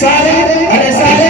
सारे अरे सारे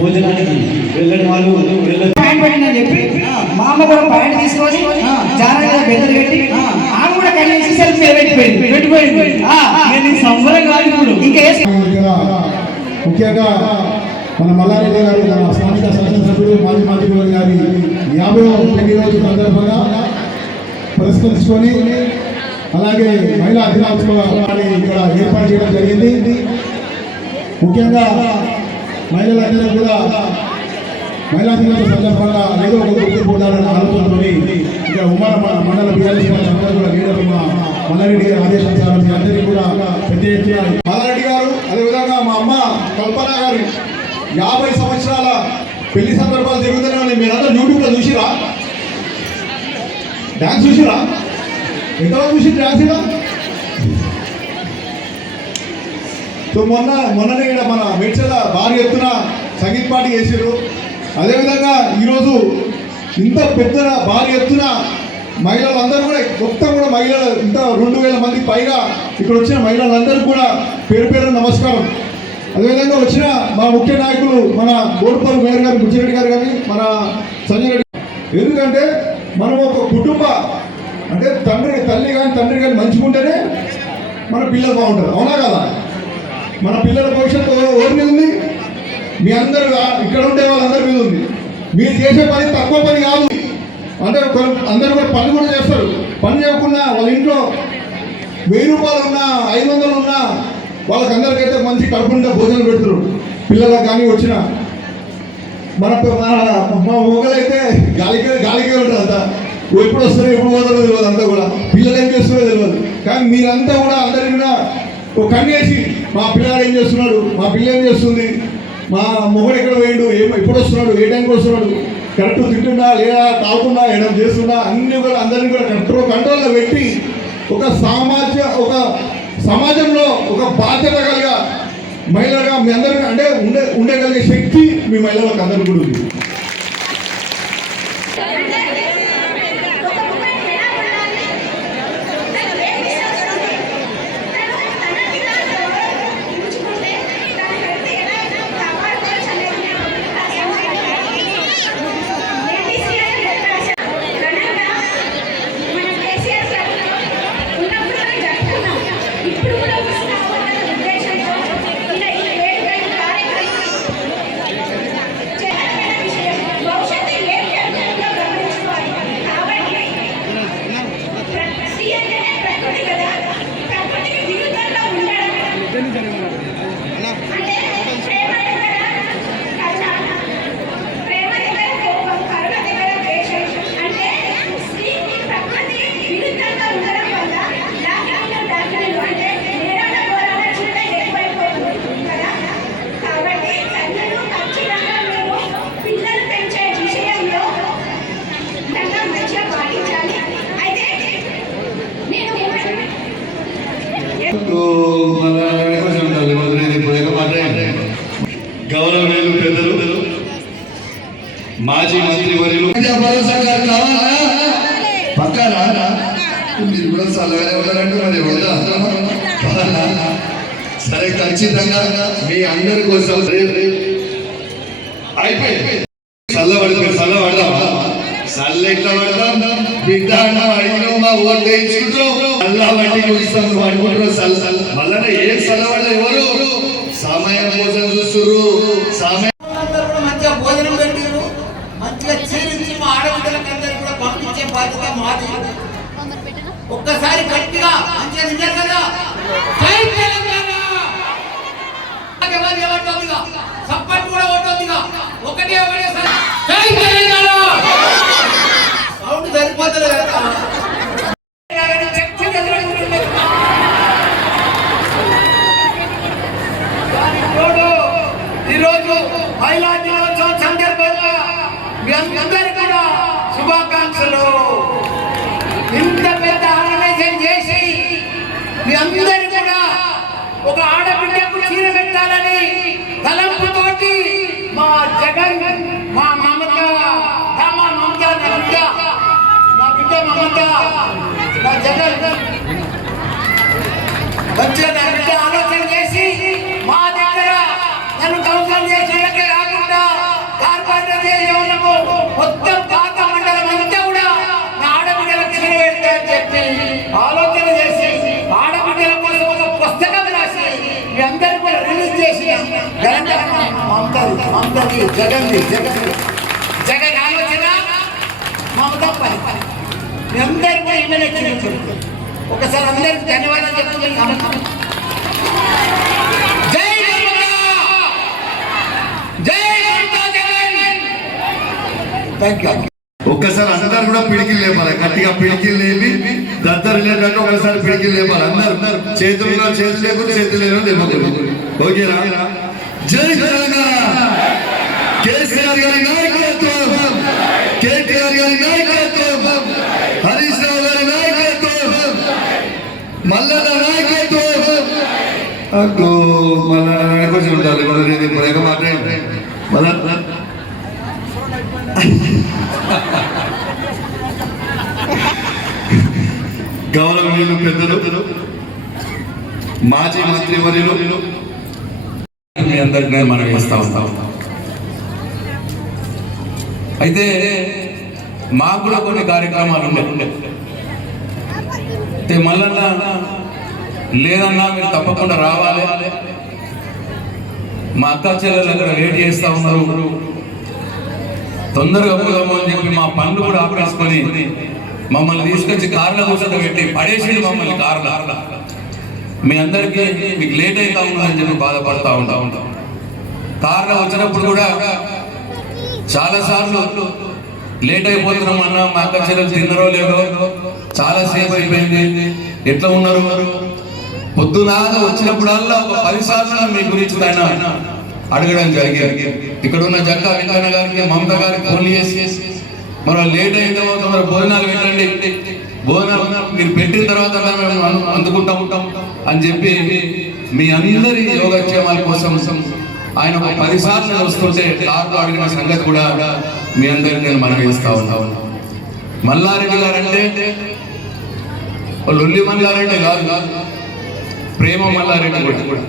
భోజనానికి వెళ్ళని వాళ్ళు పెట్టిందని చెప్పి మా అమ్మ కూడా పాయింట్ తీసుకొని జాగ్రత్తగా బెద్దలు పెట్టి ఆమె కూడా కడిగేసి సెల్ఫీ పెట్టిపోయింది సంబరం కాదు ఇప్పుడు ఇంకా ముఖ్యంగా మన మల్లారెడ్డి గారు మన స్థానిక శాసనసభ్యుడు మాజీ మంత్రి గారి 50వ పుట్టినరోజు సందర్భంగా పురస్కరించుకొని అలాగే మహిళా దినోత్సవాన్ని ఇక్కడ ఏర్పాటు చేయడం జరిగింది. ముఖ్యంగా మహిళలందరూ కూడా మహిళా దినోత్సవ సందర్భంగా ఏదో ఒక గుర్తింపు ఉండాలన్న ఆలోచనతో ఇక్కడ ఉమ్మర మండల బీఆర్ఎస్ అందరూ కూడా లీడర్లు మా మల్లారెడ్డి గారి ఆదేశానుసారం మీ అందరికీ కూడా పెద్ద ఎత్తున మల్లారెడ్డి గారు అదేవిధంగా మా అమ్మ కల్పన గారు 50 సంవత్సరాల పెళ్లి సందర్భాలు జరుగుతున్నాయని మీరందరూ యూట్యూబ్లో చూసిరా? డాన్స్ చూసిరా? ఎంతవరకు చూసి డాన్స్ ఇలా? సో మొన్ననే మన మెడ్చల భారీ ఎత్తున సంగీత పార్టీ చేసారు. అదేవిధంగా ఈరోజు ఇంత పెద్ద భారీ ఎత్తున మహిళలందరూ కూడా మొత్తం కూడా మహిళలు ఇంత 2000 మంది పైగా ఇక్కడ వచ్చిన మహిళలందరూ కూడా పేరు పేరు నమస్కారం. అదేవిధంగా వచ్చిన మా ముఖ్య నాయకులు మన బోడుపల్లి మేయర్ గారు బుచ్చిరెడ్డి గారు కానీ మన సంజయ్ రెడ్డి. ఎందుకంటే మనం ఒక కుటుంబ అంటే తల్లి కానీ తండ్రి కానీ మంచుకుంటేనే మన పిల్లలు బాగుంటారు. అవునా కదా? మన పిల్లల భవిష్యత్తు ఎవరి మీద ఉంది? మీ అందరూ ఇక్కడ ఉండే వాళ్ళందరి మీద ఉంది. మీరు చేసే పని తక్కువ పని కాదు. అందరూ కూడా పని కూడా చేస్తారు. పని చేయకుండా వాళ్ళ ఇంట్లో 1000 రూపాయలు ఉన్నా 500 ఉన్నా వాళ్ళకందరికైతే మంచి కడుపుంటే భోజనం పెడుతున్నారు. పిల్లలకు కానీ వచ్చిన మా మొగలైతే గాలికే ఉంటుంది. అంతా ఎప్పుడు వస్తారో ఎప్పుడు పోతారో తెలియదు. అంతా కూడా పిల్లలు ఏం చేస్తున్నారో తెలియదు. కానీ మీరంతా కూడా అందరికీ కూడా ఒక కన్నేసి మా పిల్లలు ఏం చేస్తున్నాడు, మా పిల్ల ఏం చేస్తుంది, మా మొగడు ఎక్కడ పోయిండు, ఎప్పుడు వస్తున్నాడు, ఏ టైంకి వస్తున్నాడు, కరెక్ట్ తింటున్నా లేదా తాగుతున్నా ఏడం చేస్తున్నా అన్నీ కూడా అందరినీ కూడా కంట్రోల్లో పెట్టి ఒక సమాజంలో ఒక బాధ్యత కలిగా మహిళలుగా మీ అందరికీ అంటే ఉండగలిగే శక్తి మీ మహిళలకు అందరికీ కూడా ఉంది. గౌరవనీయులు పెద్దలు మాజీ మంత్రి వర్యులు భరోసా గారు కావాలా పక్కన మీరు కూడా చల్లగానే ఉన్నారంటే మరి వద్దా కావాలా? సరే ఖచ్చితంగా మీ అందరి కోసం అయిపోయింది చల్లబడదామా చల్ల ఎట్లా పడదాం బిడ్డ అడిగిన మా ఓటు వేయించుకుంటాం చల్ల బట్టి చూస్తాం పడుకుంటారు మళ్ళీ ఏం చల్లబడ ఎవరు సమయం కోసం చూస్తున్నారు సమయం మంచిగా భోజనం పెట్టారు మంచిగా చీరించి మా ఆడబిడ్డలకు అందరికి కూడా పంపించే బాధ్యత మాది. ఒక్కసారి గట్టిగా మంచిగా తిన్నారు కదా జై తెలంగాణ ఎవరిగా సప్పట్ కూడా కొట్టొద్దుగా ఒకటే జై తెలంగాణ సౌండ్ సరిపోతుంది కదా. ఈరోజు మహిళా దినోత్సవం సందర్భంగా మీ అందరికీ కూడా శుభాకాంక్షలు. ఇంత పెద్ద ఆర్గనైజేషన్ చేసి మీ అందరికీ కూడా ఒక ఆడబిడ్డకు చీర పెట్టాలని తలంపుతోటి మా జగన్ మా మమత నా బిడ్డ మమత నా జగన్ మంచిగా నా బిడ్డ ఆలోచన చేసి మా దగ్గర నన్ను కౌన్సిల్ చేసేందుకే రాకుండా కార్పొరేటర్ చేయము మొత్తం పాత మండలం అంతా కూడా నా ఆడబిడ్డలకు చీర పెడతా అని చెప్పి ఆలోచన చేసి ఆడబిడ్డల కోసం ఒక పుస్తకం రాసి మీ అందరూ కూడా రిలీజ్ చేసి జగన్ ఆలోచన మమత పని మీ అందరూ కూడా ఇమ్మని ఒకసారి అందరికి ధన్యవాదాలు చెప్తున్నాను. ఒక్కసారి అందరు కూడా పిడికిలు లేపాలి గట్టిగా పిడికిలు లేపి దద్దరు లేదంటే ఒకసారి పిడికిలు లేపాలి అందరు చేతుల్లో చేతులు లేకుండా చేతులు లేవు ఓకేరా? జై తెలంగాణ కేసీఆర్ గారి నాయకత్వం కేటీఆర్ గారి నాయకత్వం హరీష్ రావు గారి నాయకత్వం మల్లన్న నాయకత్వం మళ్ళీ కొంచెం ఉండాలి మాట్లాడి గౌరవనీయులు పెద్దలు మాజీ మంత్రి వర్యులు మీ అందరికి నేను మనం ఇస్తా ఉంటాం. అయితే మాకు కూడా కొన్ని కార్యక్రమాలు ఉండే మళ్ళా లేదన్నా మీరు తప్పకుండా రావాలి, మా అక్క చెల్లెలు అక్కడ వెయిట్ చేస్తా ఉన్నారు, తొందరగా పోదాము అని చెప్పి మా పనులు కూడా ఆపేసుకొని మమ్మల్ని తీసుకొచ్చి కార్లో కూర్చోబెట్టి పడేసి మమ్మల్ని కార్ల మీ అందరికీ మీకు లేట్ అవుతా ఉన్నదని చెప్పి బాధపడతా ఉంటాం. కార్లో వచ్చినప్పుడు కూడా చాలా సార్లు లేట్ అయిపోతున్నాం అన్న, మా అక్క చెల్లెలు తిన్నరో లేదో చాలా సేపు అయిపోయింది, ఎట్లా ఉన్నారు పొద్దునాగా వచ్చినప్పుడల్లా ఒక 10 సార్లు మీ గురించి ఆయన అడగడం జరిగింది. ఇక్కడ ఉన్న జక్కా వెంకన్న గారికి మమత గారికి ఫోన్ చేసి మరి లేట్ అయితే మరి భోజనాలు పెట్టండి, బోనం మీరు పెట్టిన తర్వాత మేము అందుకుంటాం అని చెప్పి మీ అందరి యోగక్షేమాల కోసం ఆయన ఒక 10 సార్లు వస్తుంటే కార్లు అడిగిన సంగతి కూడా మీ అందరికి నేను మనవి చేస్తా ఉన్నాను. మల్లారెడ్డి గారు అంటే లొల్లి మల్లారెడ్డి కాదు, ప్రేమ మల్లారెడ్డి కూడా.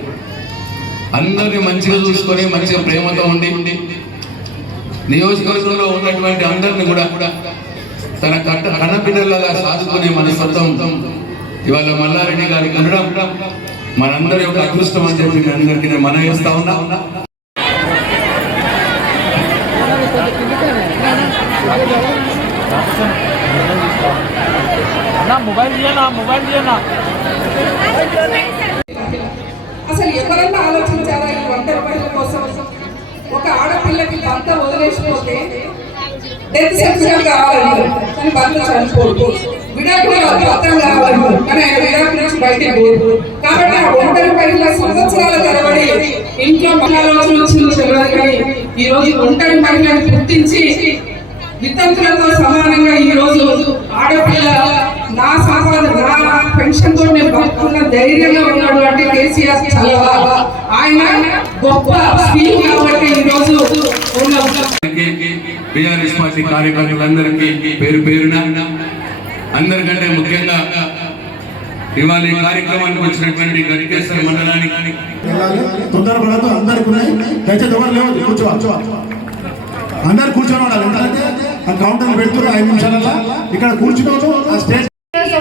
అందరినీ మంచిగా చూసుకొని మంచిగా ప్రేమతో ఉండి నియోజకవర్గంలో ఉన్నటువంటి అందరిని కూడా తన కన్నబిడ్డలాగా సాదుకునే మనస్తత్వం ఇవాళ మల్లారెడ్డి గారికి ఉండడం మనందరి యొక్క అదృష్టం అని చెప్పి మీ అందరికీ నేను మనవి చేస్తా ఉన్నా. मोबाइल दिया ना అసలు ఎవరన్నా ఆలోచించారా ఈ ఒంటరి మహిళల కోసం? ఒక ఆడపిల్లకి భర్త వదిలేసిపోతే డెత్ సర్టిఫికేట్ కావాలి కానీ భర్త చనిపోదు, విడాకుల పత్రం కావాలి కానీ ఆయన విడాకుల నుంచి బయటికి పోదు. కాబట్టి ఆ ఒంటరి మహిళ సంవత్సరాల తరబడి ఇంట్లో మహిళలు వచ్చిందో తెలియదు కానీ ఈ రోజు ఒంటరి మహిళను గుర్తించి వితంతులతో సమానంగా ఈ రోజు ఆడపిల్ల నా సంపాదన నా పెన్షన్ తో నేను బతుకున్న ధైర్యంగా ఉన్నాడు అంటే కేసీఆర్ చల్లవా, ఆయన గొప్ప స్కీమ్ కాబట్టి ఈ రోజు టీఆర్ఎస్ పార్టీ కార్యకర్తలందరికీ పేరు పేరున అందరికంటే ముఖ్యంగా ఇవాళ ఈ కార్యక్రమానికి వచ్చినటువంటి గడికేశ్వర మండలానికి తొందరపడద్దు, అందరికి ఉన్నాయి. దయచేసి ఎవరు లేవు, కూర్చో అందరు కూర్చొని ఉండాలి. ఎందుకంటే ఆ కౌంటర్ పెడుతున్నారు 5 నిమిషాలలో ఇక్కడ కూర్చున్నాము. ఆ స్టేజ్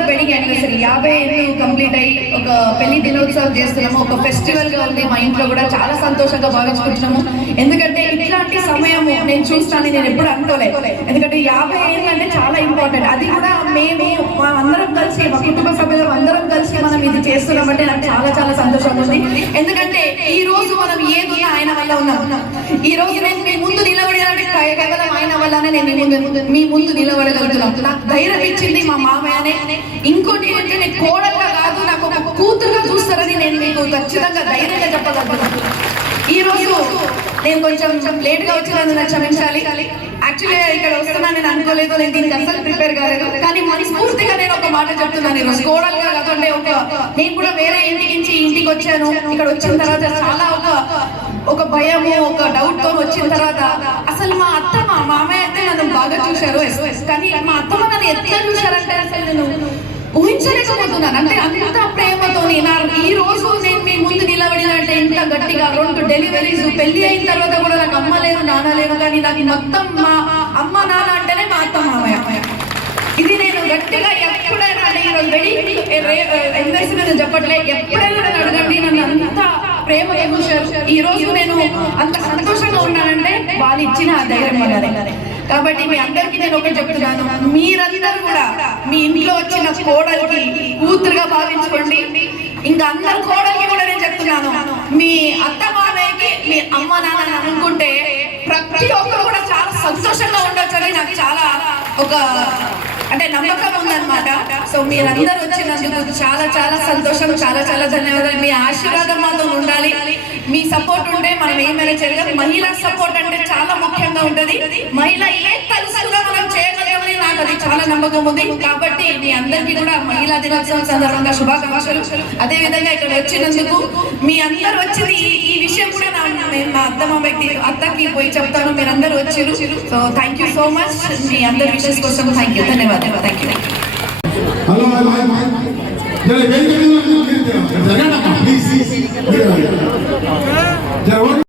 వెడ్డింగ్ యానివర్సరీ 50 ఏళ్ళు కంప్లీట్ అయ్యి ఒక పెళ్లి దినోత్సవం చేస్తున్నాము. ఒక ఫెస్టివల్ గా ఉంది. మా ఇంట్లో కూడా చాలా సంతోషంగా భావించుకుంటున్నాము. ఎందుకంటే ఇట్లాంటి సమయం నేను చూస్తానని నేను ఎప్పుడు అనుకోలేదు. ఎందుకంటే 50 ఏళ్ళు అంటే చాలా ఇంపార్టెంట్. అది కూడా మేము అందరం కలిసి మా కుటుంబ సభ్యులు అందరం కలిసి మనం ఇది చేస్తున్నామంటే నాకు చాలా చాలా సంతోషంగా ఉంది. ఎందుకంటే ఈ రోజు మనం ఏది ఆయన వల్ల ఉన్నాం. ఈ రోజు నేను మీ ముందు నిలబడడానికి కేవలం ఆయన వల్లనే నేను మీ ముందు నిలబడగలుగుతున్నాను. నాకు ధైర్యం ఇచ్చింది మా మామయ్యనే. ఇంకోటి అంటే నేను కోడలుగా కాదు, నాకు ఒక కూతురుగా చూస్తారని నేను మీకు ఖచ్చితంగా ధైర్యంగా చెప్పగలుగుతున్నాను. ఈ రోజు నేను కొంచెం లేట్ గా వచ్చినందుకు క్షమించాలి. యాక్చువల్లీ ఇక్కడ వస్తున్నా నేను అనుకోలేదు, నేను దీనికి అసలు ప్రిపేర్ కాలేదు. కానీ మనస్ఫూర్తిగా నేను ఒక మాట చెప్తున్నాను. ఈరోజు కోడలుగా కాదంటే నేను కూడా వేరే ఇంటికి నుంచి ఇంటికి వచ్చాను. ఇక్కడ వచ్చిన తర్వాత చాలా ఒక భయము, ఒక డౌట్ తో వచ్చిన తర్వాత అసలు మా అత్త మా మామయ్య అయితే నన్ను బాగా చూశారు. కానీ మా అత్తమ్మ నన్ను ఎట్లా చూశారంటే అసలు నేను ఊహించలేకపోతున్నాను. అంటే అంత ప్రేమతోని ఈ రోజు నేను మీ ముందు నిలబడినంటే ఇంత గట్టిగా 2 డెలివరీస్, పెళ్లి అయిన తర్వాత కూడా నాకు అమ్మ లేవు నాన్న లేవు, కానీ నాకు మొత్తం మా అమ్మ నాన్న అంటేనే మా అత్త మామయ్య. ఇది నేను గట్టిగా ఎప్పుడైనా ఈరోజు ఎన్వర్సరీ చెప్పట్లే, ఎప్పుడైనా నన్ను అడగండి. నన్ను అంత ప్రేమ చూశారు. ఈ రోజు నేను అంత సంతోషంగా ఉన్నానంటే వాళ్ళు ఇచ్చిన ఆ ధైర్యం వల్లనే. కాబట్టి మీ అందరికీ నేను ఒకటి చెప్తున్నాను, మీరందరూ కూడా మీ ఇంట్లో వచ్చిన కోడలికి కూతురుగా భావించుకోండి. ఇంకా అందరు కోడలికి కూడా నేను చెప్తున్నాను, మీ అత్త మామయ్యకి మీ అమ్మ నాన్న అనుకుంటే ప్రతి ఒక్కరు కూడా చాలా సంతోషంగా ఉండొచ్చని నాకు చాలా అంటే నమ్మకం ఉందన్నమాట. సో మీరందరూ వచ్చినందుకు చాలా చాలా సంతోషం, చాలా చాలా ధన్యవాదాలు. మీ ఆశీర్వాదం మాతో ఉండాలి. మీ సపోర్ట్ ఉంటే మనం ఏమైనా చేయగలం. మహిళా సపోర్ట్ అంటే చాలా ముఖ్యంగా ఉంటది. మహిళ ఏ తలుసుగా మనం చేయగలమని నాకు అది చాలా నమ్మకం ఉంది. కాబట్టి మీ అందరికీ కూడా మహిళా దినోత్సవం సందర్భంగా శుభాకాంక్షలు. అదే విధంగా ఇక్కడ వచ్చినందుకు మీ అందరూ వచ్చింది ఈ విషయం కూడా మా అత్తకి పోయి చెప్తాను. మీరందరూ వచ్చారు. So thank you so much. మీ అందరి విషయం కోసం థ్యాంక్ యూ, ధన్యవాదాలు. Thank you. హలో